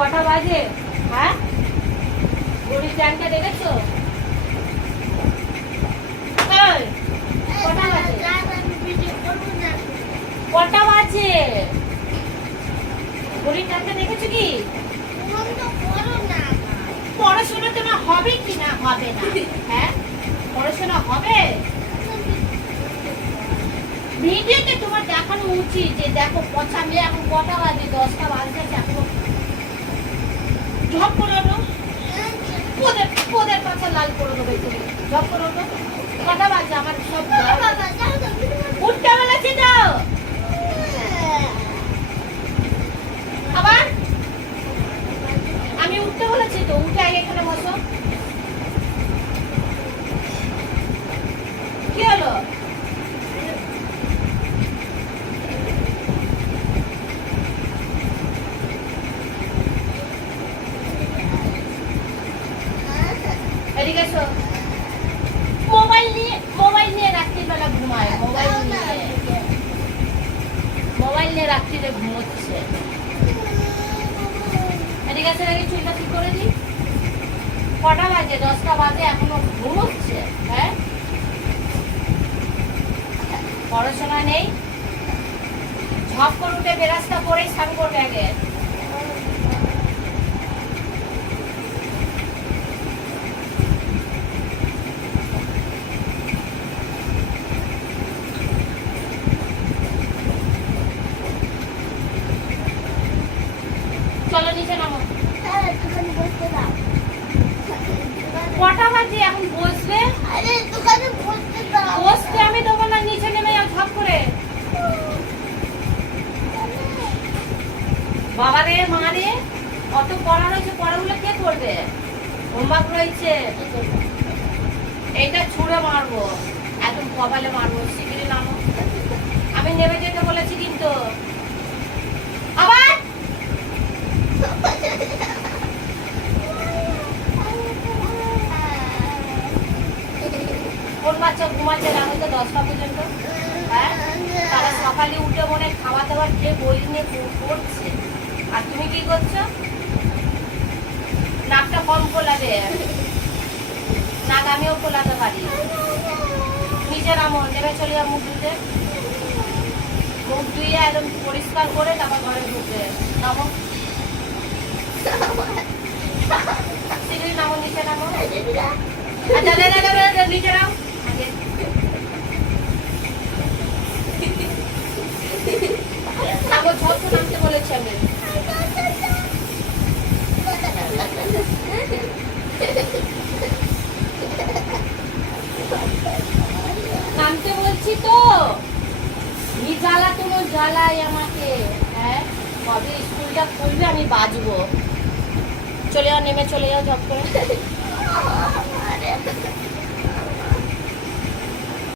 কটা বাজে? হ্যাঁ, ঘড়ির টাইমটা দেখেছো? কটা বাজে? কটা বাজে? ঘড়ির টাইমটা দেখেছো কি? পড়াশোনা তোমার হবে কি না হবে না? হ্যাঁ, পড়াশোনা হবে। ভিডিওতে তোমার দেখানো উচিত যে দেখো পচা মেয়ে এখন কটা বাজে, 10টা বাজে এখনো ঝপ করে ওঠো, পোদের পাছা লাল করে দেবে তুমি, ঝপ করে ওঠো। কটা বাজে? আমার সব উঠতে বলেছি তো। আবার আমি উঠতে বলেছি তো, উঠে আগে এখানে বসো। কি হলো? এদিকে এসো। মোবাইল নিয়ে রাত্রিবেলা ঘুমায়, মোবাইল নিয়ে রাত্রিরে ঘুমোচ্ছে। এদিকে এসে নাকি চুলটা ঠিক করে দিই। কটা বাজে? 10টা বাজে এখনো ঘুমোচ্ছে। হ্যাঁ, পড়াশোনা নেই। ঝপ করে উঠে বেরাস্তা পরেই স্নান করবে আগে। চলো নিচে নামো। কটা বাজে? এখন বসবে? বসতে আমি দেবো না, নিচে নেমে যাও ঝপ করে। বাবা রে মা রে, অত পড়া রয়েছে, পড়াগুলো কে করবে? হোমওয়ার্ক রয়েছে, এইটা ছুঁড়ে মারবো, একদম কপালে মারবো। শিগগিরি নামো। আমি নেমে যেতে বলেছি কিন্তু। আবার কোন বাচ্চা ঘুমাচ্ছে রাখো তো 10টা পর্যন্ত? হ্যাঁ, তারা সকালে উঠে মনে খাবার দাবার খেয়ে বই নিয়ে পড়ছে, আর তুমি কি করছো? নাকটা কম খোলাবে। নাক আমিও খোলাতে পারি। নিচে নামো, নেমে চলে যাও। মুখ ধুয়ে একদম পরিষ্কার করে তারপর ঘরে ঢুকবে। নামো, শিগগিরি নামো, নিচে নামো। আচ্ছা নিচে নাও আগে। নামো, ঝপ তো নামতে বলেছি আমি। নামতে বলছি তো। ই জ্বালা কোনো জ্বালাই আমাকে। হ্যাঁ, কবে স্কুলটা খুলবে আমি বাজবো। চলে যাও, নেমে চলে যাও ঝপ করে।